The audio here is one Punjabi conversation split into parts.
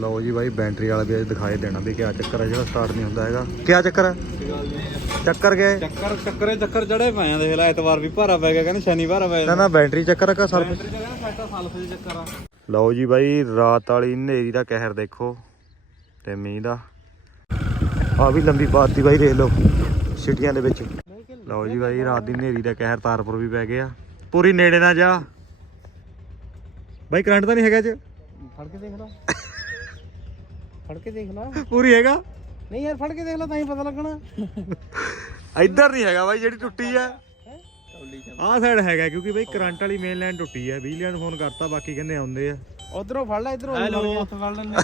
ਲਓ ਜੀ ਬਾਈ ਬੈਟਰੀ ਵਾਲਾ ਵੀ ਅੱਜ ਦਿਖਾਈ ਦੇਣਾ ਵੀ ਕਿਆ ਚੱਕਰ ਹੈ ਜਿਹੜਾ ਸਟਾਰਟ ਨਹੀਂ ਹੁੰਦਾ ਹੈਗਾ। ਕਿਆ ਚੱਕਰ ਹੈ? ਚੱਕਰ ਗਏ। ਚੱਕਰ ਚੱਕਰੇ ਚੱਕਰ ਚੜੇ ਪਏ ਆ ਦੇਖ ਲੈ ਐਤਵਾਰ ਵੀ ਭਾਰਾ ਪੈ ਗਿਆ ਕਹਿੰਦੇ ਸ਼ਨੀਵਾਰ ਪੈ ਨਾ ਨਾ ਬੈਟਰੀ ਚੱਕਰ ਹੈ ਕਾ ਦਾ ਦੇ ਚੱਕਰ ਆ ਲਓ ਜੀ ਬਾਈ ਰਾਤ ਵਾਲੀ ਹਨੇਰੀ ਦਾ ਕਹਿਰ ਦੇਖੋ ਤੇ ਮੀਂਹ ਦਾ। ਆ ਵੀ ਲੰਬੀ ਬਾਤੀ ਬਾਈ ਦੇਖ ਲਓ ਸਿਟੀਆਂ ਦੇ ਵਿੱਚ। ਲਓ ਜੀ ਬਾਈ ਰਾਤ ਦੀ ਹਨੇਰੀ ਦਾ ਕਹਿਰ ਤਾਰਪੁਰ ਵੀ ਪੈ ਗਿਆ। ਪੂਰੀ ਨੇੜੇ ਨਾ ਜਾ। ਬਾਈ ਕਰੰਟ ਤਾਂ ਨਹੀਂ ਹੈਗਾ ਚ ਫੜ ਕੇ ਦੇਖ ਲਾ। ਫੜ ਕੇ ਦੇਖ ਲਾ। ਪੂਰੀ ਹੈਗਾ? ਨਹੀਂ ਯਾਰ ਫੜ ਕੇ ਦੇਖ ਲਾ ਤਾਂ ਹੀ ਪਤਾ ਲੱਗਣਾ। ਇੱਧਰ ਨਹੀਂ ਹੈਗਾ ਬਾਈ ਜਿਹੜੀ ਟੁੱਟੀ ਆ। ਆਹ ਸਾਈਡ ਹੈਗਾ ਕਿਉਂਕਿ ਬਾਈ ਕਰੰਟ ਵਾਲੀ ਮੇਨ ਲਾਈਨ ਟੁੱਟੀ ਆ। ਬਿਜਲੀ ਨੂੰ ਫੋਨ ਕਰਤਾ ਬਾਕੀ ਕਹਿੰਦੇ ਆਉਂਦੇ ਆ। ਉਧਰੋਂ ਫੜ ਲੈ ਇਧਰੋਂ। ਹੈਲੋ ਫੜ ਲੈਣੇ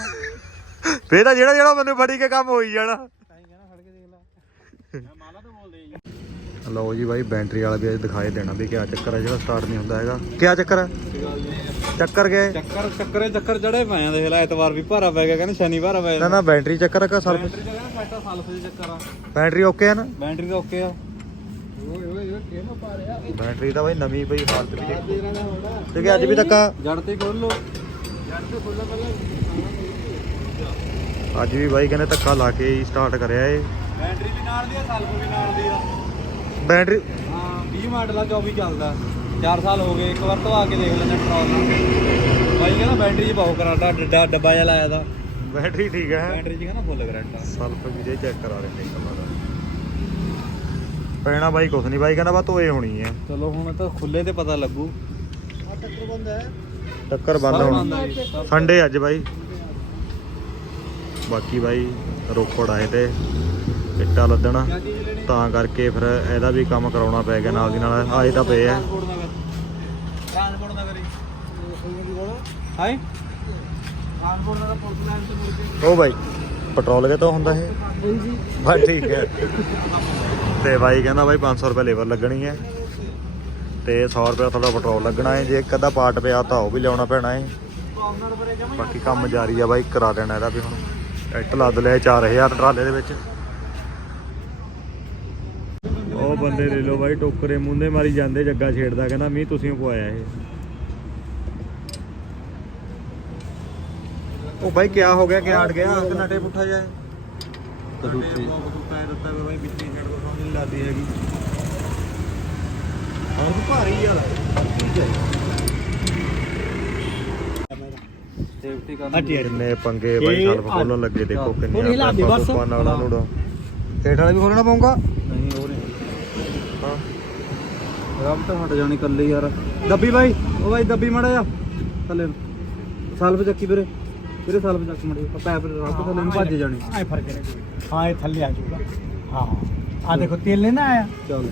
ਫੇਰ ਤਾਂ ਜਿਹੜਾ ਜਿਹੜਾ ਮੈਨੂੰ ਫੜੀ ਕੇ ਕੰਮ ਹੋਈ ਜਾਣਾ ਤਾਂ ਹੀ ਕਹਿਣਾ ਫੜ ਕੇ ਦੇਖ ਲਾ ਮੈਂ ਮਾਲਾ ਤੋਂ ਬੋਲਦੇ ਜੀ ਲਓ ਜੀ ਬਾਈ ਬੈਟਰੀ ਵਾਲਾ ਵੀ ਅੱਜ ਦਿਖਾਈ ਦੇਣਾ ਵੀ ਕਿਆ ਚੱਕਰ ਹੈ ਜਿਹੜਾ ਸਟਾਰਟ ਨਹੀਂ ਹੁੰਦਾ ਹੈਗਾ। ਕਿਆ ਚੱਕਰ ਹੈ? ਚੱਕਰ ਗਏ ਚੱਕਰ ਚੱਕਰੇ ਚੱਕਰ ਚੜੇ ਪਏ ਆ ਦੇਖ ਲੈ ਐਤਵਾਰ ਵੀ ਭਾਰਾ ਪੈ ਗਿਆ ਕਹਿੰਦੇ ਸ਼ਨੀਵਾਰ ਪੈ ਨਾ ਨਾ ਬੈਟਰੀ ਚੱਕਰ ਹੈ ਕਾ ਸਰਵਿਸ ਬੈਟਰੀ ਦਾ ਸੈਟ ਸਲਫ ਦੇ ਚੱਕਰ ਆ। ਬੈਟਰੀ ਓਕੇ ਹੈ ਨਾ? ਬੈਟਰੀ ਦਾ ਓਕੇ ਆ। ਓਏ ਓਏ ਓਏ ਕਿਹਨੂੰ ਪਾ ਰਿਹਾ ਬੈਟਰੀ ਤਾਂ ਬਾਈ ਨਵੀਂ ਪਈ ਹਾਲਤ ਵੀ ਦੇਖੋ। ਕਿਉਂਕਿ ਅੱਜ ਵੀ ਧੱਕਾ ਜੜ ਤੇ ਖੋਲ ਲੋ ਜੜ ਤੇ ਖੋਲੋ ਪਹਿਲਾਂ ਅੱਜ ਵੀ ਬਾਈ ਕਹਿੰਦੇ ਧੱਕਾ ਲਾ ਕੇ ਹੀ ਸਟਾਰਟ ਕਰਿਆ ਏ ਬੈਟਰੀ ਵੀ ਨਾਲ ਦੀ ਆ ਸਲਫ ਵੀ ਨਾਲ ਦੀ ਆ। ਬੈਟਰੀ ਹਾਂ 20 ਮਾਡਲ ਆ 24 ਚੱਲਦਾ। 4 ਸਾਲ ਹੋ ਗਏ ਇੱਕ ਵਾਰ ਤੋਂ ਆ ਕੇ ਦੇਖ ਲੈਣਾ ਪੈਟਰੋਲ ਨਾਲ ਬਾਈ ਕਹਿੰਦਾ ਬੈਟਰੀ 'ਚ ਬਹੁਤ ਕਰਾਂਟਾ ਡੱਡਾ ਡੱਬਾ ਜਿਹਾ ਲਾਇਆ ਦਾ ਬੈਟਰੀ ਠੀਕ ਹੈ ਬੈਟਰੀ 'ਚ ਕਹਿੰਦਾ ਫੁੱਲ ਕਰਾਂਟਾ ਸਲਫ ਵੀ ਚੈੱਕ ਕਰਾ ਲੈਂਦੇ ਇੱਕ ਵਾਰ। ਪੈਣਾ ਬਾਈ ਕੁਛ ਨਹੀਂ ਬਾਈ ਕਹਿੰਦਾ ਬਾ ਧੋਏ ਹੋਣੀ ਹੈ ਚਲੋ ਹੁਣ ਤਾਂ ਖੁੱਲੇ ਤੇ ਪਤਾ ਲੱਗੂ। ਆ ਟੱਕਰ ਬੰਦ ਹੈ ਟੱਕਰ ਬੰਦ ਹੋਣੀ। ਸੰਡੇ ਅੱਜ ਬਾਈ। ਬਾਕੀ ਬਾਈ ਰੋਪੜ ਆਏ ਤੇ। ਇੱਟਾਂ ਲੱਦਣ, ਤਾਂ ਕਰਕੇ ਫਿਰ ਇਹਦਾ ਵੀ ਕੰਮ ਕਰਾਉਣਾ ਪੈ ਗਿਆ ਨਾਲ ਦੀ ਨਾਲ ਆਏ ਤਾਂ ਪਏ ਆ। ਟਰਾਂਸਪੋਰਟ ਨਾ ਕਰੀ ਹਾਈ ਟਰਾਂਸਪੋਰਟ ਦਾ ਪੁਲਿਸ ਲਾਈਨ ਤੇ ਮੁੜ ਕੇ ਉਹ ਬਾਈ, ਪੈਟਰੋਲ ਕੇ ਹੁੰਦਾ ਇਹ? ਹਾਂਜੀ ਬਸ ਠੀਕ ਹੈ। ਤੇ ਬਾਈ ਕਹਿੰਦਾ ਬਾਈ 500 ਰੁਪਏ ਲੇਬਰ ਲੱਗਣੀ ਹੈ। ਤੇ 100 ਰੁਪਏ ਤੁਹਾਡਾ ਪੈਟਰੋਲ ਲੱਗਣਾ ਹੈ। ਜੇ ਇੱਕ ਅੱਧਾ ਪਾਰਟ ਪਿਆ ਤਾਂ ਉਹ ਵੀ ਲਿਆਉਣਾ ਪੈਣਾ ਹੈ। ਬਾਕੀ ਕੰਮ ਜਾਰੀ ਆ ਬਾਈ, ਕਰਾ ਦੇਣਾ ਇਹਦਾ ਵੀ ਹੁਣ। ਇੱਟ ਲੱਦ ਲਿਆ 4000 ਟਰਾਲੇ ਦੇ ਵਿੱਚ। ਉਹ ਬੰਦੇ ਲੈ ਲਓ ਬਾਈ ਟੋਕਰੇ ਮੁੰਦੇ ਮਾਰੀ ਜਾਂਦੇ ਜੱਗਾ ਛੇੜਦਾ ਕਹਿੰਦਾ ਮੀਂਹ ਤੁਸੀਂ ਪਵਾਇਆ ਇਹ? ਉਹ ਬਾਈ ਕਿਆ ਹੋ ਗਿਆ ਕਿਆ ਅੜ ਗਿਆ? ਕਿ ਨਟੇ ਪੁੱਠਾ ਜਾਏ ਕਦੂਤੀ। ਪੈਰ ਦਿੱਤਾ ਬਾਈ ਵਿੱਚੀ ਛੱਡ ਦੋ ਸਮਝ ਨਹੀਂ ਲੱਗਦੀ ਹੈਗੀ ਤੂੰ ਭਾਰੀ ਯਾਰ ਕੀ ਸੇਫਟੀ ਕਰਨੀ ਕਿੰਨੇ ਪੰਗੇ ਬਾਈ ਸਲਫ ਖੋਲਣ ਲੱਗੇ ਦੇਖੋ ਹੁਣ ਕਿੰਨੇ ਦੇ ਬਸ। ਨਾਲ ਨੂੜਾ ਹੇਠ ਵਾਲਾ ਵੀ ਖੋਲਣਾ ਪਊਗਾ ਨਹੀਂ ਹੋ ਰਿਹਾ ਹਾਂ ਰੱਬ ਤਾਂ ਹਟ ਜਾਣੀ ਕੱਲੇ ਯਾਰ। ਦੱਬੀ ਬਾਈ ਉਹ ਬਾਈ ਦੱਬੀ ਮੜਾ ਜਾ ਥੱਲੇ ਨੂੰ। ਸਲਫ ਚੱਕੀ ਵੀਰੇ। ਵੀਰੇ ਸਲਫ ਚੱਕ ਮੜੀ ਪੈਪ ਰੱਬ ਥੱਲੇ ਨੂੰ ਭੱਜ ਜਾਣੀ। ਐ ਫ਼ਰਕ ਨਹੀਂ ਕੋਈ। ਹਾਂ ਇਹ ਥੱਲੇ ਆ ਜਾਊਗਾ। ਹਾਂ। ਆ ਦੇਖੋ ਤੇਲ ਨਹੀਂ ਨਾ ਆਇਆ। ਚੱਲ।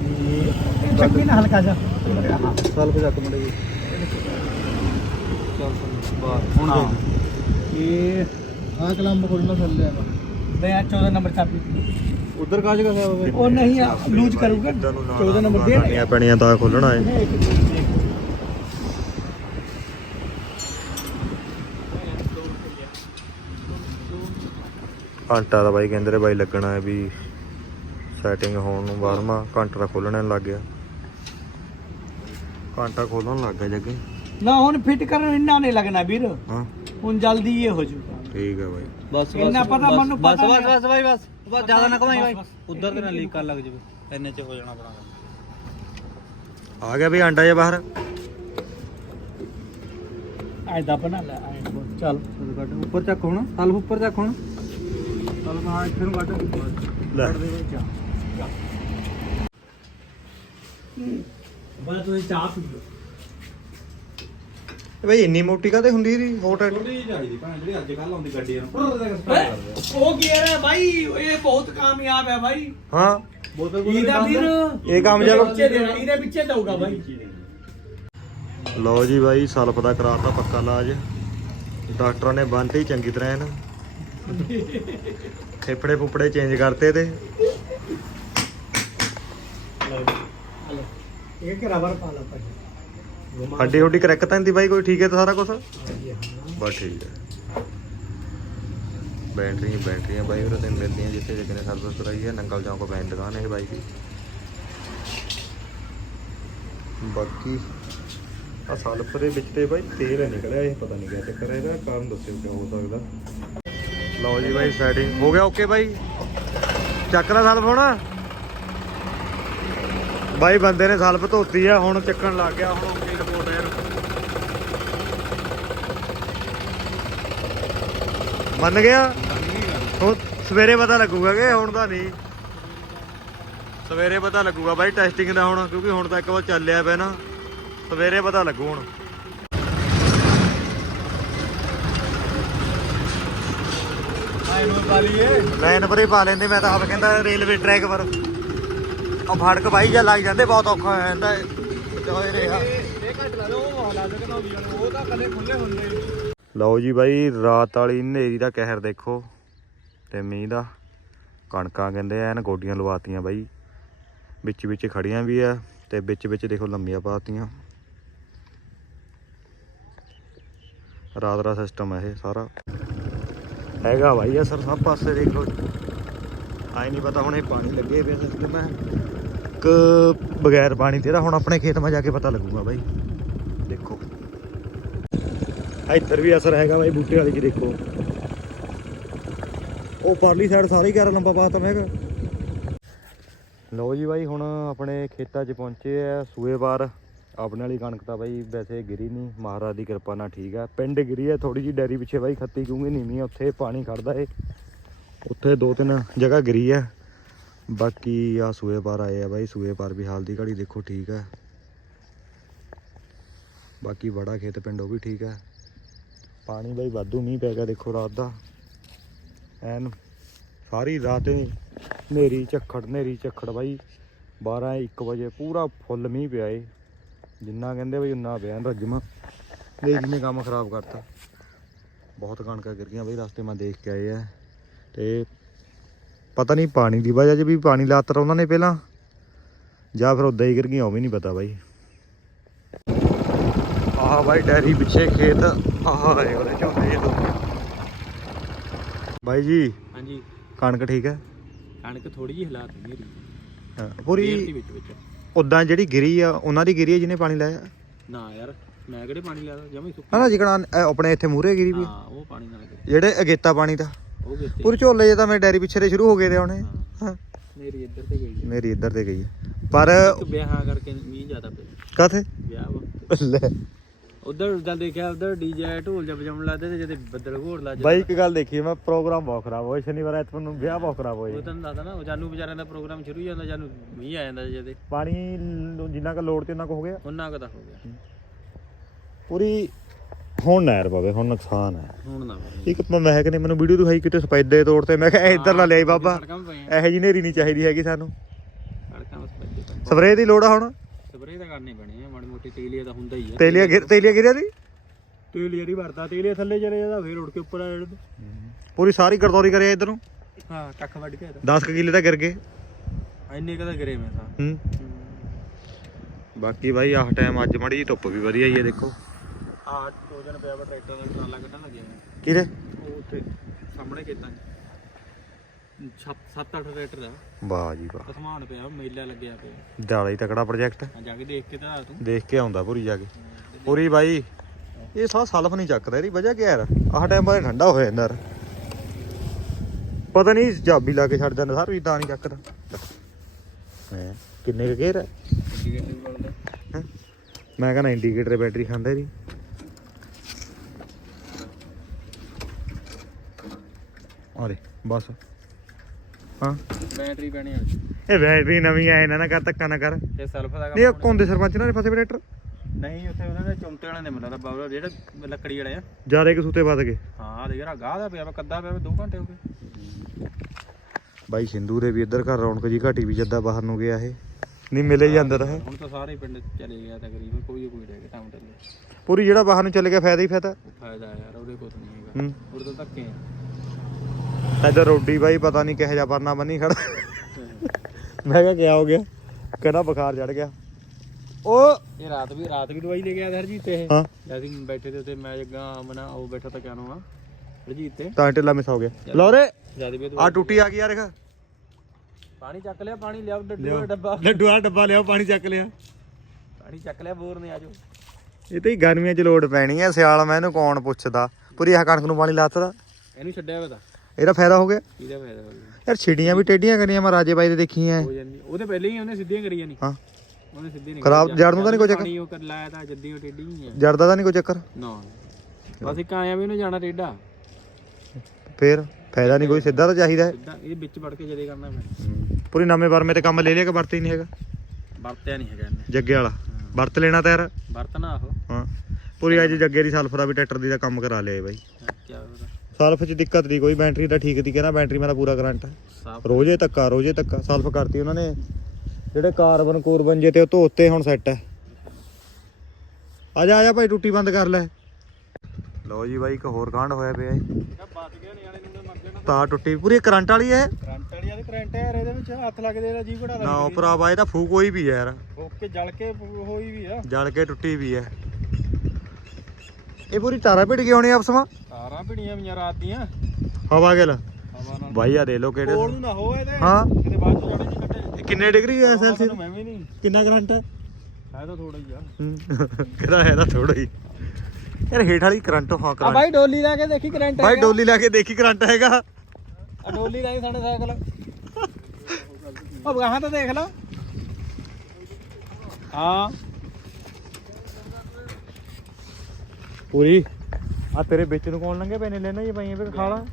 ਇਹ ਚੱਕੀ ਨਾ ਹਲਕਾ ਜਿਹਾ। ਹਾਂ ਸਲਫ ਚੱਕ ਮੜੀ ਚੱਲ ਚੱਲ, ਬਾਹਰ। ਹੁਣ ਹਾਂ। ਦੇਖ। ਇਹ ਆ ਕਲੰਬ ਖੋਲਣਾ ਥੱਲੇ ਆ। ਬਈ ਆ 14 ਨੰਬਰ ਚਾਬੀ। ਉਧਰ ਕਾਜ ਕਰ ਸਕਦਾ ਉਹ? ਨਹੀਂ ਲੂਜ ਕਰੂਗਾ। 14 ਨੰਬਰ ਦੇ ਨਹੀਂ ਪੈਣੀਆਂ ਤਾਂ ਖੋਲਣਾ ਹੈ ਘੰਟਾ ਦਾ ਬਾਈ ਕਹਿੰਦੇ ਬਾਈ ਲੱਗਣਾ ਹੈ ਵੀ ਸੈਟਿੰਗ ਹੋਣ ਨੂੰ 12ਵਾਂ ਘੰਟਾ ਖੋਲਣਾ ਲੱਗ ਗਿਆ। ਘੰਟਾ ਖੋਲਣ ਲੱਗ ਗਿਆ ਜੱਗੇ। ਨਾ ਹੁਣ ਫਿੱਟ ਕਰਨ ਇੰਨਾ ਨਹੀਂ ਲੱਗਣਾ ਵੀਰ। ਹਾਂ। ਹੁਣ ਜਲਦੀ ਇਹ ਹੋ ਜੂਗਾ ਠੀਕ ਹੈ ਬਾਈ। ਬਸ ਇੰਨਾ ਪਤਾ ਮੈਨੂੰ ਬਸ ਪਤਾ ਬਸ। ਬਸ ਬਾਈ ਬਸ ਬਸ ਜ਼ਿਆਦਾ ਨਾ ਕਮਾਈ ਬਾਈ। ਉਧਰ ਤੇ ਨਾ ਲੀਕ ਕਰ ਲੱਗ ਜਾਵੇ ਇੰਨੇ ਚ ਹੋ ਜਾਣਾ ਆਪਣਾ ਆ ਗਿਆ ਵੀ ਆਂਡਾ ਜਿਹਾ ਬਾਹਰ। ਐਦਾ ਬਣਾ ਲੈ ਚੱਲ। ਚੱਲ ਕੱਢ ਉੱਪਰ ਚੱਕ ਹੁਣ ਸਲਫ ਉੱਪਰ ਚੱਕ ਹੁਣ। ਸਲਫ ਹਾਂ ਇੱਥੇ ਨੂੰ ਕੱਢ ਲੈ। ਕੱਢ ਦੇ ਵਿੱਚ। ਬਸ ਤੁਸੀਂ ਚਾਹ ਪੀ ਲਓ। ਬਈ ਇੰਨੀ ਮੋਟੀ ਕਾਤੇ ਹੁੰਦੀ ਦੀ ਹੋਰ ਟਰੈਕਟਰ ਛੋਟੀ ਜਿਹੀ ਚਾਹੀਦੀ ਭੈਣ ਜਿਹੜੀ ਅੱਜ ਕੱਲ ਆਉਂਦੀ ਗੱਡੀ ਨੂੰ ਪੁਰ ਦੇ ਸਟਾਰਟ ਕਰਦੇ ਉਹ ਗੀਅਰ ਹੈ ਭਾਈ ਇਹ ਬਹੁਤ ਕਾਮਯਾਬ ਹੈ ਭਾਈ ਹਾਂ। ਬੋਤਲ ਇਹਦਾ ਵੀਰ ਇਹ ਕਾਮਯਾਬ ਪਿੱਛੇ ਦੇਣਾ ਇਹਦੇ ਪਿੱਛੇ ਦਊਗਾ ਭਾਈ ਲਓ ਜੀ ਬਾਈ ਸਲਫ ਦਾ ਕਰਾਤਾ ਪੱਕਾ ਇਲਾਜ। ਡਾਕਟਰਾਂ ਨੇ ਬੰਨ੍ਹਤੀ ਚੰਗੀ ਤਰ੍ਹਾਂ ਇਹਨੂੰ। ਫੇਫੜੇ ਫੁੱਫੜੇ ਚੇਂਜ ਕਰਤੇ ਤੇ। ਇਹ ਕਿ ਰਬਰ ਪਾ ਲਾ ਭਾਈ ਹੱਡੀ ਹੁੱਡੀ ਕਰੈਕ ਤਾਂ ਨਹੀਂ ਦੀ ਬਾਈ ਕੋਈ ਠੀਕ ਹੈ ਤਾਂ ਸਾਰਾ ਕੁਝ ਬਸ ਠੀਕ ਹੈ। ਬੈਟਰੀਆਂ ਬੈਟਰੀਆਂ ਬਾਈ ਉਹ ਤੇ ਮਿਲਦੀਆਂ ਜਿੱਥੇ ਜਿੱਥੇ ਨੇ ਸਰਵਿਸ ਕਰਾਈ ਹੈ ਨੰਗਲ ਚੌਂਕ ਪੈਣ ਦੁਕਾਨ ਹੈ ਬਾਈ ਦੀ। ਬਾਕੀ ਆ ਸਲਫ ਦੇ ਵਿੱਚ ਤੇ ਬਾਈ ਤੇਲ ਨਿਕਲਿਆ ਇਹ ਪਤਾ ਨਹੀਂ ਕਿਆ ਚੱਕਰ ਹੈ ਇਹਦਾ ਕਾਰਨ ਦੱਸਿਓ ਕਿਆ ਹੋ ਸਕਦਾ। ਲਓ ਜੀ ਬਾਈ ਸੈਟਿੰਗ ਹੋ ਗਿਆ ਓਕੇ ਬਾਈ। ਚੱਕ ਲੈ ਸਲਫ ਹੁਣ। ਬਾਈ ਬੰਦੇ ਨੇ ਸਲਫ ਧੋਤੀ ਆ ਹੁਣ ਚੱਕਣ ਲੱਗ ਗਿਆ ਹੁਣ ਓਕੇ ਰਿਪੋਰਟ ਯਾਰ ਮੰਨ ਗਿਆ? ਹੁਣ ਸਵੇਰੇ ਪਤਾ ਲੱਗੂਗਾ ਕਿ ਹੁਣ ਤਾਂ ਨਹੀਂ। ਸਵੇਰੇ ਪਤਾ ਲੱਗੂਗਾ ਬਾਈ ਟੈਸਟਿੰਗ ਦਾ ਹੁਣ ਕਿਉਂਕਿ ਹੁਣ ਤਾਂ ਇੱਕ ਵਾਰ ਚੱਲਿਆ ਪਿਆ ਨਾ। ਸਵੇਰੇ ਪਤਾ ਲੱਗੂ ਹੁਣ। ਆਏ ਨੂੰ ਪਾਲੀਏ ਲਾਈਨ ਪਰ ਪਾ ਲੈਂਦੇ ਮੈਂ ਤਾਂ ਆਪ ਕਹਿੰਦਾ ਰੇਲਵੇ ਟਰੈਕ ਪਰ। ਆ ਫੜਕ ਬਾਈ, ਜਾਂ ਲੱਗ ਜਾਂਦੇ, ਬਹੁਤ ਔਖਾ ਹੋ ਜਾਂਦਾ ਚੋਏ ਰਿਹਾ। ਲਓ ਜੀ ਬਾਈ, ਰਾਤ ਵਾਲੀ ਹਨੇਰੀ ਦਾ ਕਹਿਰ ਦੇਖੋ ਤੇ ਮੀਂਹ ਦਾ। ਕਣਕਾਂ ਕਹਿੰਦੇ ਐਨ ਗੋਡੀਆਂ ਲਵਾਤੀਆਂ ਬਾਈ। ਵਿੱਚ ਵਿੱਚ ਖੜੀਆਂ ਵੀ ਆ ਤੇ ਵਿੱਚ ਵਿੱਚ ਦੇਖੋ ਲੰਮੀਆਂ ਪਾਤੀਆਂ। ਰਾਤ ਦਾ ਸਿਸਟਮ ਹੈ ਇਹ ਸਾਰਾ। ਹੈਗਾ ਬਾਈ ਅਸਰ ਸਭ ਪਾਸੇ ਦੇਖ। ਲਓ ਆਈ ਨਹੀਂ ਪਤਾ ਹੁਣ ਇਹ ਪਾਣੀ ਲੱਗੇ ਪਿਆ ਸਿਸਟਮ ਹੈ ਕਿ ਬਗੈਰ ਪਾਣੀ ਤੇ ਇਹਦਾ ਹੁਣ ਆਪਣੇ ਖੇਤ 'ਮਾ ਜਾ ਕੇ ਪਤਾ ਲੱਗੂਗਾ ਬਾਈ। ਦੇਖੋ। ਇੱਧਰ ਵੀ ਅਸਰ ਹੈਗਾ ਬਾਈ ਬੂਟੇ ਵਾਲੀ ਕੀ ਦੇਖੋ। ਉਹ ਪਰਲੀ ਸਾਈਡ ਸਾਰੇ ਹੀ ਲੰਬਾ ਪਾਤਾ ਮੈਂ ਲਓ ਜੀ ਬਾਈ, ਹੁਣ ਆਪਣੇ ਖੇਤਾਂ 'ਚ ਪਹੁੰਚੇ ਆ ਸੂਏ ਬਾਰ ਆਪਣੇ ਵਾਲੀ ਕਣਕ ਤਾਂ ਬਾਈ ਵੈਸੇ ਗਿਰੀ ਨਹੀਂ ਮਹਾਰਾਜ ਦੀ ਕਿਰਪਾ ਨਾਲ ਠੀਕ ਆ। ਪਿੰਡ ਗਿਰੀ ਹੈ ਥੋੜੀ ਜੀ ਡੈਰੀ ਪਿੱਛੇ ਬਾਈ ਖੱਤੀ ਕਿਉਂਕਿ ਨੀਵੀਂ ਉੱਥੇ ਪਾਣੀ ਖੜਦਾ ਏ। ਉੱਥੇ ਦੋ ਤਿੰਨ ਜਗ੍ਹਾ ਗਿਰੀ ਆ। ਬਾਕੀ ਆ ਸੂਏ ਪਾਰ ਆਏ ਆ ਬਾਈ, ਸੂਏ ਪਾਰ ਵੀ ਹਾਲ ਦੀ ਘੜੀ ਦੇਖੋ ਠੀਕ ਹੈ ਬਾਕੀ ਬੜਾ ਖੇਤ ਪਿੰਡ ਉਹ ਵੀ ਠੀਕ ਹੈ ਪਾਣੀ ਬਾਈ ਵਾਧੂ ਮੀਂਹ ਪੈ ਗਿਆ ਦੇਖੋ ਰਾਤ ਦਾ। ਐਨ ਸਾਰੀ ਰਾਤ ਹੀ ਹਨੇਰੀ ਝੱਖੜ ਹਨੇਰੀ ਝੱਖੜ ਬਾਈ। 12 1 ਵਜੇ ਪੂਰਾ ਫੁੱਲ ਮੀਂਹ ਪਿਆ ਏ। ਜਿੰਨਾ ਕਹਿੰਦੇ ਬਈ ਉਨਾ ਪਿਆ ਰਜਮਾ। ਹਨੇਰੀ ਨੇ ਕੰਮ ਖਰਾਬ ਕਰਤਾ। ਬਹੁਤ ਕਣਕਾਂ ਗਿਰ ਗਈਆਂ ਬਈ, ਰਸਤੇ ਮੈਂ ਦੇਖ ਕੇ ਆਏ ਆ। ਤੇ ਪਤਾ ਨਹੀਂ ਪਾਣੀ ਦੀ ਵਜ੍ਹਾ 'ਚ ਵੀ ਪਾਣੀ ਲਾਤਾ ਉਹਨਾਂ ਨੇ ਪਹਿਲਾਂ। ਜਾਂ ਫਿਰ ਉਦਾਂ ਹੀ ਗਿਰ ਗਈਆਂ ਉਹ ਵੀ ਨਹੀਂ ਪਤਾ ਬਾਈ। ਆਹ ਬਾਈ ਡੈਰੀ ਪਿੱਛੇ ਖੇਤ। ਆਹ ਹੈ ਉਹਦੇ ਝੋਨੇ ਦੋ ਬਾਈ ਜੀ ਹਾਂਜੀ। ਕਣਕ ਠੀਕ ਹੈ? ਕਣਕ ਥੋੜੀ ਜਿਹੀ ਹਾਲਾਤ ਮੇਰੀ ਹਾਂ, ਪੂਰੀ ਵਿੱਚ ਵਿੱਚ। ਉਦਾਂ ਜਿਹੜੀ ਗਿਰੀ ਆ ਉਹਨਾਂ ਦੀ ਗਿਰੀ ਆ ਜਿਹਨੇ ਪਾਣੀ ਲਾਇਆ? ਨਾ ਯਾਰ ਮੈਂ ਕਿਹੜੇ ਪਾਣੀ ਲਾਦਾ ਜਮੀ ਸੁੱਕੀ ਹਨਾ ਜਿਕਣਾ ਆਪਣੇ ਇੱਥੇ ਮੂਰੇ ਗਿਰੀ ਵੀ। ਹਾਂ ਉਹ ਪਾਣੀ ਨਾਲ ਜਿਹੜੇ ਅਗੇਤਾ ਪਾਣੀ ਦਾ। ਉਹ ਪੂਰੇ ਝੋਲੇ ਜੇ ਤਾਂ ਮੇਰੇ ਡੈਰੀ ਪਿੱਛੇ ਦੇ ਸ਼ੁਰੂ ਹੋ ਗਏ ਤੇ ਆਉਣੇ ਹਾਂ। ਮੇਰੀ ਇੱਧਰ ਤੇ ਗਈ ਹੈ ਮੇਰੀ ਇੱਧਰ ਤੇ ਗਈ। ਪਰ ਇੱਕ ਵਿਆਹਾਂ ਕਰਕੇ ਮੀਂਹ ਜ਼ਿਆਦਾ ਪਿਆ। ਕਾਥੇ ਵਿਆਹ ਵਾ। ਲੈ। ਉਧਰ ਜਦ ਦੇਖਿਆ ਉਧਰ ਡੀਜੇ ਢੋਲ ਜਿਹਾ ਵਜਾਉਣ ਲੱਗਦੇ ਤੇ ਜਦੇ ਬੱਦਲ ਘੋੜ ਲੱਗ ਬਾਈ ਇੱਕ ਗੱਲ ਦੇਖੀ ਮੈਂ ਪ੍ਰੋਗਰਾਮ ਬਹੁਤ ਖਰਾਬ ਹੋਇਆ। ਸ਼ਨੀਵਾਰ ਐਤਵਾਰ ਨੂੰ ਵਿਆਹ ਬਹੁਤ ਖਰਾਬ ਹੋਏ ਉਹ ਤਾਂ ਦੱਸਦਾ ਨਾ ਉਹ ਜਾਨੂ ਵਿਚਾਰਿਆਂ ਦਾ ਪ੍ਰੋਗਰਾਮ ਸ਼ੁਰੂ ਹੀ ਜਾਂਦਾ ਜਾਨੂ ਮੀਂਹ ਆ ਜਾਂਦਾ ਜਦੇ ਪਾਣੀ ਲ- ਜਿੰਨਾ ਕੁ ਲੋੜ ਤੇ ਉਹਨਾਂ ਕੁ ਹੋ ਗਿਆ। ਉਹਨਾਂ ਹੋ ਗਿਆ। ਪੂਰੀ ਹੁਣ ਨਹਿਰ ਪਵੇ ਹੁਣ ਨੁਕਸਾਨ ਹੈ। ਹੁਣ ਨਾ। ਇੱਕ ਮੈਂ ਮਹਿਕ ਨੇ ਮੈਨੂੰ ਵੀਡੀਓ ਦਿਖਾਈ ਕਿਤੇ ਸਪੈਦੇ ਤੋੜ ਤੇ ਮੈਂ ਕਿਹਾ ਇੱਧਰ ਲਾ ਲਿਆਈ ਬਾਬਾ। ਸੜਕਾਂ ਵੀ ਪਈਆਂ। ਇਹੋ ਜਿਹੀ ਨੇਰੀ ਨਹੀਂ ਚਾਹੀਦੀ ਹੈਗੀ ਸਾਨੂੰ। ਸੜਕਾਂ ਸਪਰੇਅ ਦੀ ਲੋੜ ਆ ਹੁਣ? ਸਪਰੇਅ ਤਾਂ ਕਰਨੀ ਪੈਣੀ ਹੈ ਮਾੜੀ ਮੋਟੀ ਤੇਲੀਆ ਤਾਂ ਹੁੰਦਾ ਹੀ ਹੈ ਤੇਲੀਆ ਗਿਰ ਤੇਲੀਆ ਗਿਰਿਆ ਦੀ? ਤੇਲੀਆ ਨਹੀਂ ਵਰਦਾ ਤੇਲੀਆ ਥੱਲੇ ਚਲੇ ਜਾਂਦਾ ਫੇਰ ਉੱਡ ਕੇ ਉੱਪਰ ਆ ਜਾਂਦਾ ਪੂਰੀ ਸਾਰੀ ਗਰਦੌਰੀ ਕਰਿਆ ਇਧਰ ਨੂੰ? ਹਾਂ ਟੱਕ ਵੱਢ ਕੇ 10 ਕਿੱਲੇ ਤਾਂ ਗਿਰ ਗਏ। ਇੰਨੇ ਕਦਾ ਗਰੇ ਮੈਂ ਤਾਂ। ਹੂੰ। ਬਾਕੀ ਬਾਈ ਆਹ ਟਾਈਮ ਅੱਜ ਮੜੀ ਧੁੱਪ ਵੀ ਵਧੀਆ ਹੀ ਹੈ ਦੇਖੋ। ਆ ਦੋ ਜਣ ਪਿਆ ਵਾ ਟਰੈਕਟਰ ਦਾ ਟਰਾਲਾ ਕੱਢਣ ਲੱਗਿਆ ਹੋਇਆ। ਕਿਹਦੇ? ਉਹ ਉੱਥੇ ਸਾਹਮਣੇ ਖੇਤਾਂ 'ਚ। ਸੱਤ ਅੱਠ ਟਰੈਕਟਰ ਆ। ਵਾਹ ਜੀ ਵਾਹ। ਅਸਮਾਨ ਪਿਆ ਮੇਲਾ ਲੱਗਿਆ ਪਿਆ। ਜ਼ਿਆਦਾ ਹੀ ਤਕੜਾ ਪ੍ਰੋਜੈਕਟ ਆ ਜਾ ਕੇ ਦੇਖ ਕੇ ਤਾਂ ਆ ਤੂੰ। ਦੇਖ ਕੇ ਆਉਂਦਾ ਪੂਰੀ ਜਾ ਕੇ। ਪੂਰੀ ਬਾਈ ਇਹ ਸਾਹ ਸਲਫ ਨਹੀਂ ਚੱਕਦਾ ਇਹਦੀ ਵਜ੍ਹਾ ਕੀ ਯਾਰ? ਆਹ ਟਾਈਮ ਬਾਰੇ ਠੰਡਾ ਹੋ ਜਾਂਦਾ ਯਾਰ। ਪਤਾ ਨਹੀਂ ਚਾਬੀ ਲਾ ਕੇ ਛੱਡ ਜਾਂਦਾ ਸਾਰੀ ਤਾਂ ਨਹੀਂ ਚੱਕਦਾ। ਹੈ ਕਿੰਨੇ ਕੁ ਗੇਰ ਹੈ ਇੰਡੀਕੇਟਰ ਬੋਲਦਾ ਹੈਂ? ਮੈਂ ਕਹਿੰਦਾ ਇੰਡੀਕੇਟਰ ਬੈਟਰੀ ਖਾਂਦਾ ਇਹਦੀ। ਆਰੇ ਬਸ। ਹਾਂ। ਬੈਟਰੀ ਪੈਣੀ ਆ ਇਹ ਬੈਟਰੀ ਨਵੀਂ ਆਏ ਨਾ ਨਾ ਕਰ ਧੱਕਾ ਨਾ ਕਰ। ਇਹ ਸੈਲਫ ਦਾ ਨਹੀਂ ਉਹ ਕੋਂਦੇ ਸਰਪੰਚ ਨਾਲ ਫਸੇ ਟਰੈਕਟਰ ਨਹੀਂ ਉੱਥੇ ਉਹਨਾਂ ਦੇ ਚੁੰਮਤੇ ਵਾਲਿਆਂ ਨੇ ਮਿਲਦਾ ਬਾਬਾ ਜਿਹੜੇ ਲੱਕੜੀ ਵਾਲੇ ਆ। ਜ਼ਿਆਦਾ ਕਿ ਸੂਤੇ ਵੱਧ ਗਏ। ਹਾਂ ਦੇਖ ਰਾ ਗਾਹ ਦਾ ਪਿਆ ਵਾ ਕੱਦਾ ਪਿਆ 2 ਘੰਟੇ ਹੋ ਗਏ। ਬਾਈ ਸਿੰਧੂ ਦੇ ਵੀ ਇੱਧਰ ਘਰ ਰੌਣਕ ਜੀ ਘਾਟੀ ਵੀ ਜੱਦਾ ਬਾਹਰ ਨੂੰ ਗਿਆ ਇਹ। ਨਹੀਂ ਮਿਲੇ ਹੀ ਅੰਦਰ ਹੈ ਹੁਣ ਤਾਂ ਸਾਰੇ ਪਿੰਡ ਚਲੇ ਗਿਆ ਤਕਰੀਬਨ ਕੋਈ ਕੋਈ ਰਹਿ ਗਿਆ ਟਾਈਮ ਟੱਲੇ ਪੂਰੀ ਜਿਹੜਾ ਬਾਹਰ ਨੂੰ ਚੱਲ ਗਿਆ ਫਾਇਦਾ ਹੀ ਫਾਇਦਾ। ਫਾਇਦਾ ਯਾਰ ਉਹਦੇ ਕੁਝ ਨਹੀਂ ਹੈਗਾ। ਹੂੰ। ਉਹਦੇ ਤਾਂ ਧੱਕੇ ਆ। ਇੱਧਰ ਰੋਡੀ ਬਾਈ ਪਤਾ ਨਹੀਂ ਕਿਹੋ ਜਿਹਾ ਪਰਨਾ ਬੰਨੀ ਖੜਾ। ਮੈਂ ਕਿਹਾ ਕਿਆ ਹੋ ਗਿਆ? ਕਹਿੰਦਾ ਬੁਖਾਰ ਚੜ ਗਿਆ। ਉਹ ਇਹ ਰਾਤ ਵੀ ਰਾਤ ਵੀ ਦਵਾਈ ਲੈ ਗਿਆ ਹਰਜੀਤ ਤੇ ਇਹ। ਹਾਂ। ਜਦ ਅਸੀਂ ਬੈਠੇ ਤੇ ਉੱਤੇ ਮੈਂ ਜੱਗਾ ਮਨਾ ਉਹ ਬੈਠਾ ਤਾਂ ਕਿਆ ਹਰਜੀਤ ਤੇ। ਤਾਂ ਢਿੱਲਾ ਮਿਸ ਹੋ ਗਿਆ। ਲੋਰੇ ਜਦ ਵੀ ਆ ਟੁੱਟੀ ਆ ਗਈ ਯਾਰ ਦੇਖ। ਪਾਣੀ ਚੱਕ ਲਿਆ ਪਾਣੀ ਲਿਆਓ ਡੱਡੂ ਦਾ ਡੱਬਾ। ਲੱਡੂ ਆ ਡੱਬਾ ਲਿਆਓ ਪਾਣੀ ਚੱਕ ਲਿਆ। ਪਾਣੀ ਚੱਕ ਲਿਆ ਬੋਰ ਨੇ ਆਜੋ। ਇਹ ਤੇ ਗਰਮੀਆਂ 'ਚ ਲੋਡ ਪੈਣੀ ਆ ਸਿਆਲ ਮੈਂ ਇਹਨੂੰ ਕੌਣ ਪੁੱਛਦਾ? ਪੂਰੀ ਆਹ ਕਣਕ ਨੂੰ ਪਾਣੀ ਲਾਤਾ ਇਹਨੂੰ ਛੱਡਿਆ ਵਾ ਤਾਂ। ਇਹਦਾ ਫਾਇਦਾ ਹੋ ਗਿਆ? ਇਹਦਾ ਫਾਇਦਾ ਹੋ ਯਾਰ ਛਿੜੀਆਂ ਵੀ ਟੇਡੀਆਂ ਕਰੀਆਂ ਮੈਂ ਰਾਜੇ ਬਾਈ ਦੇ ਦੇਖੀਆਂ ਐ। ਜਾਂਦੀ। ਉਹਦੇ ਪਹਿਲੇ ਹੀ ਉਹਨੇ ਸਿੱਧੀਆਂ ਕਰੀਆਂ ਨਹੀਂ ਹਾਂ। ਉਹਨੇ ਸਿੱਧੀ ਨਹੀਂ ਖਰਾਬ ਜੜ ਨੂੰ ਤਾਂ ਨਹੀਂ ਕੋਈ ਚੱਕਰ? ਉਹ ਕਰ ਲਾਇਆ ਤਾਂ ਜੱਦੀ ਉਹ ਹੀ ਆ ਜੜਦਾ ਤਾਂ ਨਹੀਂ ਕੋਈ ਚੱਕਰ? ਨਾ। ਬਸ ਇੱਕ ਆਇਆ ਵੀ ਉਹਨੇ ਜਾਣਾ ਟੇਢਾ। ਫੇਰ ਫਾਇਦਾ ਨਹੀਂ ਕੋਈ ਸਿੱਧਾ ਤਾਂ ਚਾਹੀਦਾ ਹੈ ਸਿੱਧਾ ਇਹ ਵਿੱਚ ਵੜ ਕੇ ਜਦੇ ਕਰਨਾ ਫਿਰ। ਪੂਰੀ ਨਵੇਂ ਵਰਮੇ ਤੇ ਕੰਮ ਲੈ ਲਿਆ ਕਿ ਵਰਤ ਹੀ ਨਹੀਂ ਹੈਗਾ? ਵਰਤਿਆ ਨਹੀਂ ਹੈਗਾ ਇਹਨੇ। ਜੱਗੇ ਵਾਲਾ। ਵਰਤ ਲੈਣਾ ਤਾਂ ਯਾਰ। ਵਰਤਣਾ ਉਹ। ਹਾਂ। ਪੂਰੀ ਅੱਜ ਜੱਗੇ ਦੀ ਸਲਫ ਦਾ ਵੀ ਟਰੈਕਟਰ ਦੀ ਦਾ ਕੰਮ ਕਰਾ ਲਿਆ ਬਾਈ। ਕੀ ਸਲਫ 'ਚ ਦਿੱਕਤ ਨਹੀਂ ਕੋਈ ਬੈਟਰੀ ਦਾ ਠੀਕ ਦੀ ਕਹਿੰਦਾ ਬੈਟਰੀ ਮੇਰਾ ਪੂਰਾ ਕਰੰਟ ਹੈ। ਰੋਜ਼ੇ ਧੱਕਾ ਰੋਜ਼ੇ ਧੱਕਾ ਸਲਫ ਕਰਤੀ ਉਹਨਾਂ ਨੇ। ਜਿਹੜੇ ਕਾਰਬਨ ਕੋਰਬਨ ਜੇ ਤੇ ਉਹ ਧੋਤੇ ਹੁਣ ਸੈੱਟ ਹੈ। ਆ ਜਾ ਆ ਜਾ ਭਾਈ ਟੁੱਟੀ ਬੰਦ ਕਰ ਲੈ। ਲਓ ਜੀ ਬਾਈ ਇੱਕ ਹੋਰ ਕਾਂਡ ਹੋਇਆ ਪਿਆ ਨੂੰ ਤਾਰ ਟੁੱਟੀ ਪੂਰੀ ਕਰੰਟ ਵਾਲੀ ਹੈ। ਕਰੰਟ ਵਾਲੀ ਆ ਤੇ ਕਰੰਟ ਯਾਰ ਇਹਦੇ ਵਿੱਚ ਹੱਥ ਲੱਗਦੇ ਦਾ ਜੀ ਘੜਾ ਨਾ ਉਹ ਭਰਾਵਾ ਇਹ ਤਾਂ ਫੂਕ ਹੋਈ ਵੀ ਯਾਰ। ਓਕੇ ਜਲ ਕੇ ਹੋਈ ਵੀ ਆ। ਜਲ ਕੇ ਟੁੱਟੀ ਵੀ ਹੈ ਇਹ ਪੂਰੀ ਤਾਰਾ ਭਿੜ ਗਈ ਹੋਣੀ ਆਪਸ ਵਿੱਚ? ਭਿੜੀਆਂ ਵੀਆਂ ਰਾਤ ਦੀਆਂ। ਹਵਾ ਗਿਲ। ਹਵਾ ਨਾਲ। ਬਾਈ ਆ ਦੇ ਲੋ ਕਿਹੜੇ ਕੋਲ ਨੂੰ ਨਾ ਹੋ ਇਹਦੇ। ਹਾਂ। ਕਿਤੇ ਬਾਅਦ ਚ ਕੱਢੇ ਇਹ ਕਿੰਨੇ ਡਿਗਰੀ ਹੈ ਸੈਲਸੀਅਸ ਮੈਂ ਵੀ ਨਹੀਂ। ਕਿੰਨਾ ਕਰੰਟ ਹੈ ਹੈ ਤਾਂ ਥੋੜਾ ਹੀ ਆ। ਕਿਹਦਾ ਹੈ ਤਾਂ ਥੋੜਾ ਹੀ। ਯਾਰ ਹੇਠ ਵਾਲੀ ਕਰੰਟ ਹਾਂ ਆ ਕਰੰਟ। ਬਾਈ ਡੋਲੀ ਲਾ ਕੇ ਦੇਖੀ ਕਰੰਟ ਬਾਈ ਡੋਲੀ ਲਾ ਕੇ ਦੇਖੀ ਕਰੰਟ ਹੈਗਾ। ਡੋਲੀ ਲਾਈ ਸਾਡੇ ਸਾਈਕਲ। ਉਹ ਗਾਹਾਂ ਤਾਂ ਦੇਖ ਲਾ। ਹਾਂ। ਪੂਰੀ। ਆ ਤੇਰੇ ਵਿੱਚ ਨੂੰ ਕੌਣ ਲੰਗੇ ਪਏ ਨੇ ਲੈਣਾ ਜੀ ਪਾਈਆਂ ਵੇ ਖਾਲਾ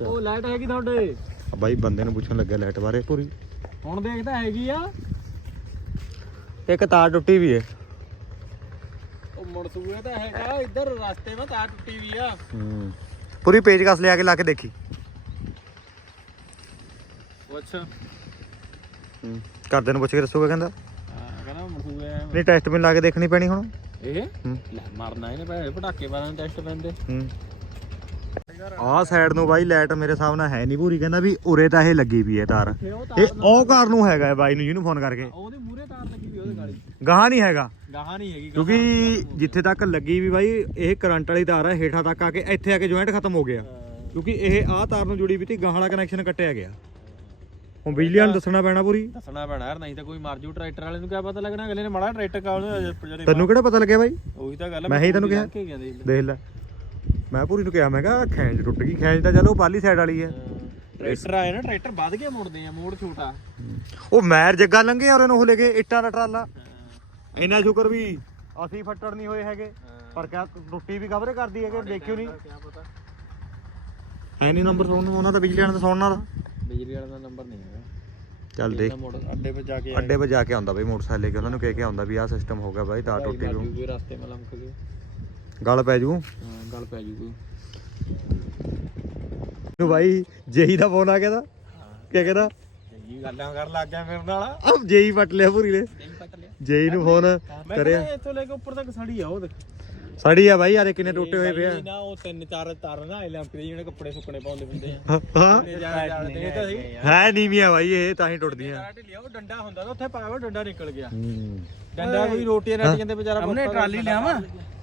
ਉਹ ਲਾਈਟ ਹੈਗੀ ਤੁਹਾਡੇ? ਬਾਈ ਬੰਦੇ ਨੂੰ ਪੁੱਛਣ ਲੱਗਿਆ ਲਾਈਟ ਬਾਰੇ ਪੂਰੀ। ਹੁਣ ਦੇਖਦਾ ਹੈਗੀ ਆ। ਇੱਕ ਤਾਰ ਟੁੱਟੀ ਵੀ ਹੈ ਉਹ ਮਨਸੂਏ ਤਾਂ ਹੈਗਾ ਇੱਧਰ ਰਸਤੇ ਵਿੱਚ ਤਾਰ ਟੁੱਟੀ ਵੀ ਆ। ਹੂੰ। ਪੂਰੀ ਪੇਚਕਸ ਲਿਆ ਕੇ ਲਾ ਕੇ ਦੇਖੀ। ਅੱਛਾ ਹੂੰ। ਘਰਦਿਆਂ ਨੂੰ ਪੁੱਛ ਕੇ ਦੱਸੋਗਾ ਕਹਿੰਦਾ। ਹਾਂ ਕਹਿੰਦਾ ਮਨਸੂਏ ਨਹੀਂ ਟੈਸਟ ਵੀ ਲਾ ਕੇ ਦੇਖਣੀ ਪੈਣੀ ਹੁਣ। ਇਹ? ਲੈ ਮਰਨਾ ਇਹਨੇ ਭੈਣੇ ਪਟਾਕੇ ਵਾਲਾਂ ਦੇ ਟੈਸਟ ਪੈਂਦੇ। ਹੂੰ। ਆਹ ਸਾਈਡ ਨੂੰ ਬਾਈ ਲਾਈਟ ਮੇਰੇ ਹਿਸਾਬ ਨਾਲ ਹੈ ਨਹੀਂ ਪੂਰੀ ਕਹਿੰਦਾ ਵੀ ਉਰੇ ਤਾਂ ਇਹ ਲੱਗੀ ਵੀ ਹੈ ਤਾਰ। ਇਹ ਉਹ ਘਰ ਨੂੰ ਹੈਗਾ ਹੈ ਬਾਈ ਨੂੰ ਜਿਹਨੂੰ ਫੋਨ ਕਰਕੇ। ਉਹਦੇ ਮੂਰੇ ਤਾਰ ਲੱਗੀ ਵੀ ਉਹਦੇ ਗਾੜੀ। ਗਾਹਾਂ ਨਹੀਂ ਹੈਗਾ। ਗਾਹਾਂ ਨਹੀਂ ਹੈਗੀ ਕਿਉਂਕਿ ਜਿੱਥੇ ਤੱਕ ਲੱਗੀ ਵੀ ਬਾਈ ਇਹ ਕਰੰਟ ਵਾਲੀ ਤਾਰ ਹੈ ਹੇਠਾਂ ਤੱਕ ਆ ਕੇ ਇੱਥੇ ਆ ਕੇ ਜੁਆਇੰਟ ਖਤਮ ਹੋ ਗਿਆ। ਕਿਉਂਕਿ ਇਹ ਆਹ ਤਾਰ ਨੂੰ ਜੁੜੀ ਵੀ ਤੀ ਗਾਹਾਂ ਵਾਲਾ ਕਨੈਕਸ਼ਨ ਕੱਟਿਆ ਗਿਆ। ਹੁਣ ਬਿਜਲੀ ਵਾਲੇ ਨੂੰ ਦੱਸਣਾ ਪੈਣਾ ਪੂਰੀ? ਦੱਸਣਾ ਪੈਣਾ ਯਾਰ ਨਹੀਂ ਤਾਂ ਕੋਈ ਮਰ ਜੂ ਟਰੈਕਟਰ ਵਾਲੇ ਨੂੰ ਕਿਆ ਪਤਾ ਲੱਗਣਾ ਅਗਲੇ ਨੇ ਮਾੜਾ ਟਰੈਕਟਰ ਕਾਲ ਜਿਹੜੇ ਤੈਨੂੰ ਕਿਹੜਾ ਪਤਾ ਲੱਗਿਆ ਬਾਈ? ਉਹੀ ਤਾਂ ਗੱਲ ਆ, ਮੈਂ ਹੀ ਤੈਨੂੰ ਕਿਹਾ। ਕੇ ਕਹਿੰਦੇ ਦੇਖ ਲੈ। ਮੈਂ ਪੂਰੀ ਨੂੰ ਕਿਹਾ ਮੈਂ ਕਿਹਾ ਖੈਂਚ ਟੁੱਟ ਗਈ ਖੈਂਚ ਤਾਂ ਚਲੋ ਪਾਲੀ ਸਾਈਡ ਵਾਲੀ ਹੈ ਟਰੈਕਟਰ ਆਏ ਨਾ ਟਰੈਕਟਰ ਵੱਧ ਕੇ ਮੁੜਦੇ ਆ ਮੋੜ ਛੋਟਾ। ਉਹ ਮੈਰ ਜੱਗਾ ਲੰਘੇ ਔਰ ਇਹਨੂੰ ਉਹ ਲੈ ਕੇ ਇੱਟਾਂ ਦਾ ਟਰਾਲਾ। ਇੰਨਾ ਸ਼ੁਕਰ ਵੀ ਅਸੀਂ ਫੱਟੜ ਨਹੀਂ ਹੋਏ ਹੈਗੇ ਪਰ ਕਿਆ ਟੁੱਟੀ ਵੀ ਕਵਰੇ ਕਰਦੀ ਹੈ ਕਿ ਦੇਖਿਓ ਨਹੀਂ। ਕਿਆ ਪਤਾ। ਹੈ ਨਹੀਂ ਨੰਬਰ ਸੁਣਨ ਉਹਨਾਂ ਦਾ ਬਿਜਲੀ ਵਾਲਿਆਂ ਦਾ ਸੁਣਨ ਦਾ ਬਿਜਲੀ ਵਾਲੇ ਦਾ ਨੰਬਰ ਨਹੀਂ ਹੈਗਾ। ਚੱਲ ਦੇਖ। ਮੋੜ ਅੱਡੇ 'ਤੇ ਜਾ ਕੇ ਅੱਡੇ 'ਤੇ ਜਾ ਕੇ ਆਉਂਦਾ ਬਈ ਮੋਟਰਸਾਈਕਲ ਲੈ ਕੇ ਉਹਨਾਂ ਨੂੰ ਕਹਿ ਕੇ ਆਉਂਦਾ ਵੀ ਆਹ ਸਿਸਟਮ ਹੋ ਗਿਆ ਬਾਈ ਤਾਰ ਟੁੱਟੀ ਨੂੰ। ਜੂਗੀ ਰਸਤੇ ਮੈਂ ਲੰਮਕ ਗਏ ਗੱਲ ਪੈ ਜੂ? ਹਾਂ ਗੱਲ ਪੈ ਜੂਗੀ। ਨੂੰ ਬਾਈ ਜੇਈ ਦਾ ਫੋਨ ਆ ਗਿਆ ਦਾ ਕੀ ਕਹਿੰਦਾ? ਇਹ ਗੱਲਾਂ ਕਰਨ ਲੱਗ ਗਿਆ ਮੇਰੇ ਨਾਲ। ਆ ਜੇਈ ਪਟ ਲਿਆ ਪੂਰੀ ਨੇ। ਜੇਈ ਨੂੰ ਫੋਨ ਕਰਿਆ। ਇੱਥੋਂ ਲੈ ਕੇ ਉੱਪਰ ਤੱਕ ਸੜੀ ਆ ਉਹ ਦੇਖ। ਸੜੀ ਆ ਬਾਈ ਯਾਰੇ ਕਿੰਨੇ ਟੁੱਟੇ ਹੋਏ ਪਏ ਨਾ ਉਹ ਤਿੰਨ ਚਾਰ ਤਾਰ ਨਾ ਇਹ ਲੰਪੀ ਜਿਹੜੇ ਕੱਪੜੇ ਸੁੱਕਣੇ ਪਾਉਂਦੇ ਹੁੰਦੇ ਆ। ਇਹ ਤਾਂ ਸਹੀ। ਹੈ ਨੀਵੀਆਂ ਬਾਈ ਇਹ ਤਾਂ ਹੀ ਟੁੱਟਦੀਆਂ।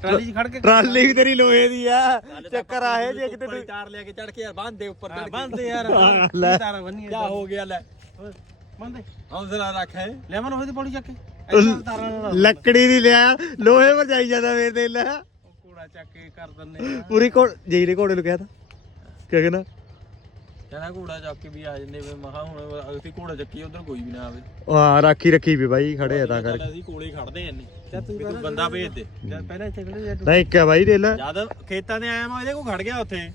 ਟਰਾਲੀ ਟਰਾਲੀ ਵੀ ਤੇਰੀ ਲੋਹੇ ਦੀ ਆ। ਚੱਕਰ ਆਏ ਜੇ ਕਿਤੇ ਤੂੰ। ਤਾਰ ਲੈ ਕੇ ਚੜ ਕੇ ਯਾਰ ਬੰਨ ਦੇ ਉੱਪਰ ਬੰਨ ਦੇ ਯਾਰ। ਤਾਰ ਬੰਨੀ ਹੋ ਗਿਆ ਲੈ। ਬੰਨ ਦੇ ਹੌਸਲਾ ਰੱਖ। ਹੈ ਲੈ ਮਨ ਉਹਦੀ ਪੌੜੀ ਚੱਕ ਲੱਕੜੀ ਨਹੀਂ ਲਿਆ ਲੋਹੇ ਪਰ ਜਾਈ ਜਾਂਦਾ ਫੇਰ ਤੇ ਲੈ। ਕੋੜਾ ਚੱਕ ਕੇ ਕਰ ਦਿੰਨੇ ਪੂਰੀ ਕੋੜ ਜੀ ਕੋੜੇ ਨੂੰ ਕਿਹਾ ਤਾ। ਕਿਆ ਕਹਿੰਦਾ ਕਹਿੰਦਾ ਕੋੜਾ ਚੱਕ ਕੇ ਵੀ ਆ ਜਾਂਦੇ ਵੇ ਮਹਾ ਹੁਣ ਅਸੀਂ ਕੋੜਾ ਚੱਕੀ ਉਧਰ ਕੋਈ ਵੀ ਨਾ ਆਵੇ। ਹਾਂ ਰਾਖੀ ਰੱਖੀ ਵੀ ਬਾਈ ਖੜੇ ਆ ਤਾਂ ਕਰਕੇ। ਅਸੀਂ ਕੋਲੇ ਖੜਦੇ ਆਂ ਨੇ ਤੂੰ ਬੰਦਾ ਭੇਜ ਦੇ। ਪਹਿਲਾਂ ਇੱਥੇ ਖੜੇ ਨਹੀਂ ਕਿਆ ਬਾਈ ਦੇ ਲੈ। ਜਦ ਖੇਤਾਂ ਤੇ ਆਇਆ ਮੈਂ ਇਹਦੇ ਕੋਲ ਖੜ ਗਿਆ ਉੱਥੇ।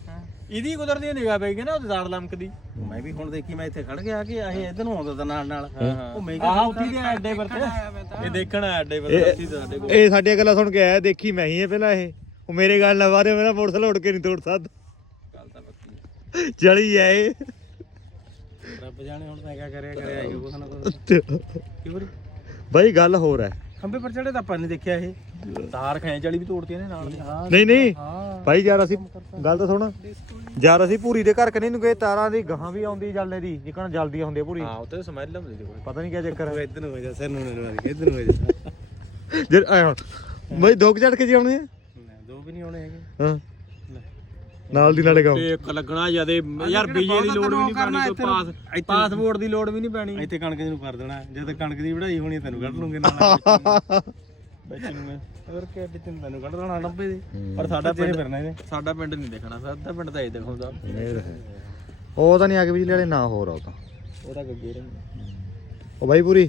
ਇਹਦੀ ਕੁਦਰਤੀ ਨਿਗਾਹ ਪੈ ਗਈ ਨਾ ਉਹ ਦਾੜ ਲਮਕਦੀ ਮੈਂ ਵੀ ਹੁਣ ਦੇਖੀ ਮੈਂ ਇੱਥੇ ਖੜ ਗਿਆ ਕਿ ਇਹ ਇਧਰ ਨੂੰ ਆਉਂਦਾ ਨਾਲ ਨਾਲ। ਉਹ ਮੈਂ ਆਹ ਉੱਥੇ ਦੇ ਅੱਡੇ ਪਰ ਇਹ ਦੇਖਣ ਆਇਆ ਅੱਡੇ ਪਰ ਸਾਡੇ ਕੋਲ। ਇਹ ਸਾਡੀਆਂ ਗੱਲਾਂ ਸੁਣ ਕੇ ਆਇਆ ਦੇਖੀ ਮੈਂ ਹੀ ਹੈ ਪਹਿਲਾਂ ਇਹ। ਉਹ ਮੇਰੇ ਗੱਲ ਨਾਲ ਵਾਰੇ ਮੇਰਾ ਮੋਟਰਸਾਈਕਲ ਉੜ ਕੇ ਨਹੀਂ ਤੋੜ ਸਕਦਾ। ਚਲੀ ਜਾਏ ਰੱਬ ਜਾਣੇ ਹੁਣ ਮੈਂ ਕਿਆ ਕਰਿਆ ਕਰਿਆ ਇਹ ਕੁਛ ਨਾ ਕੁਛ। ਬਾਈ ਗੱਲ ਹੋਰ ਹੈ। ਖੰਬੇ ਪਰ ਚੜੇ ਤਾਂ ਆਪਾਂ ਨਹੀਂ ਦੇਖਿਆ ਇਹ। ਤਾਰ ਖੈਂਚ ਵਾਲੀ ਵੀ ਤੋੜਤੀਆਂ ਨੇ ਨਾਲ ਨਹੀਂ ਨਹੀਂ। ਭਾਈ ਯਾਰ ਅਸੀਂ ਗੱਲ ਤਾਂ ਸੁਣ। ਯਾਰ ਅਸੀਂ ਪੂਰੀ ਦੇ ਘਰ ਕਨੇ ਨੂੰ ਗਏ ਤਾਰਾਂ ਦੀ ਗਾਹਾਂ ਵੀ ਆਉਂਦੀ ਜਲਨੇ ਦੀ ਜਿਕਣ ਜਲਦੀ ਹੁੰਦੀ ਪੂਰੀ। ਹਾਂ ਉੱਤੇ ਸਮੈਲ ਆਉਂਦੀ ਕੋਈ। ਪਤਾ ਨਹੀਂ ਕੀ ਚੱਕਰ ਹੈ ਇਧਰ ਨੂੰ ਹੋ ਜਾ ਸਿਰ ਨੂੰ ਨਾ ਮਾਰੀ ਇਧਰ ਨੂੰ ਹੋ ਜਾ। ਜੇ ਆਏ ਹੁਣ। ਬਈ ਦੋ ਕੁ ਝਟਕੇ ਕੇ ਜਿਉਣੇ ਆ। ਦੋ ਵੀ ਨਹੀਂ ਆਉਣੇ ਹੈਗੇ। ਹਾਂ। ਨਾਲ ਦੀ ਨਾਲੇ ਗਾਉਂ ਤੇ ਇੱਕ ਲੱਗਣਾ ਜਦੇ ਯਾਰ ਬੀਜੇ ਦੀ ਲੋੜ ਵੀ ਨਹੀਂ ਪੈਣੀ ਕੋਈ ਪਾਸ ਪਾਸਪੋਰਟ ਦੀ ਲੋੜ ਵੀ ਨਹੀਂ ਪੈਣੀ। ਇੱਥੇ ਕਣਕ ਨੂੰ ਕਰ ਦੇਣਾ। ਜਦ ਕਣਕ ਦੀ ਵਢਾਈ ਹੋਣੀ ਤੈਨੂੰ ਕੱਢ ਲੂੰਗੇ ਨਾਲ। ਵਿੱਚ ਨੂੰ ਮੈਂ। ਹੋਰ ਕਿ ਨੂੰ ਤੈਨੂੰ ਕੱਢ ਲੈਣਾ 90 ਦੇ। ਪਰ ਸਾਡਾ ਪਿੰਡ ਫਿਰਨਾ ਇਹਨੇ ਸਾਡਾ ਪਿੰਡ ਨਹੀਂ ਦੇਖਣਾ। ਸਾਡਾ ਪਿੰਡ ਤਾਂ ਇਹ ਦਿਖਾਉਂਦਾ। ਉਹ ਤਾਂ ਨਹੀਂ ਆ ਕੇ ਬਿਜਲੀ ਵਾਲੇ ਨਾ ਹੋਰ ਆ ਉਹ ਤਾਂ। ਉਹਦਾ ਗੱਗੇ ਰਹਿੰਦਾ। ਉਹ ਬਾਈ ਪੂਰੀ?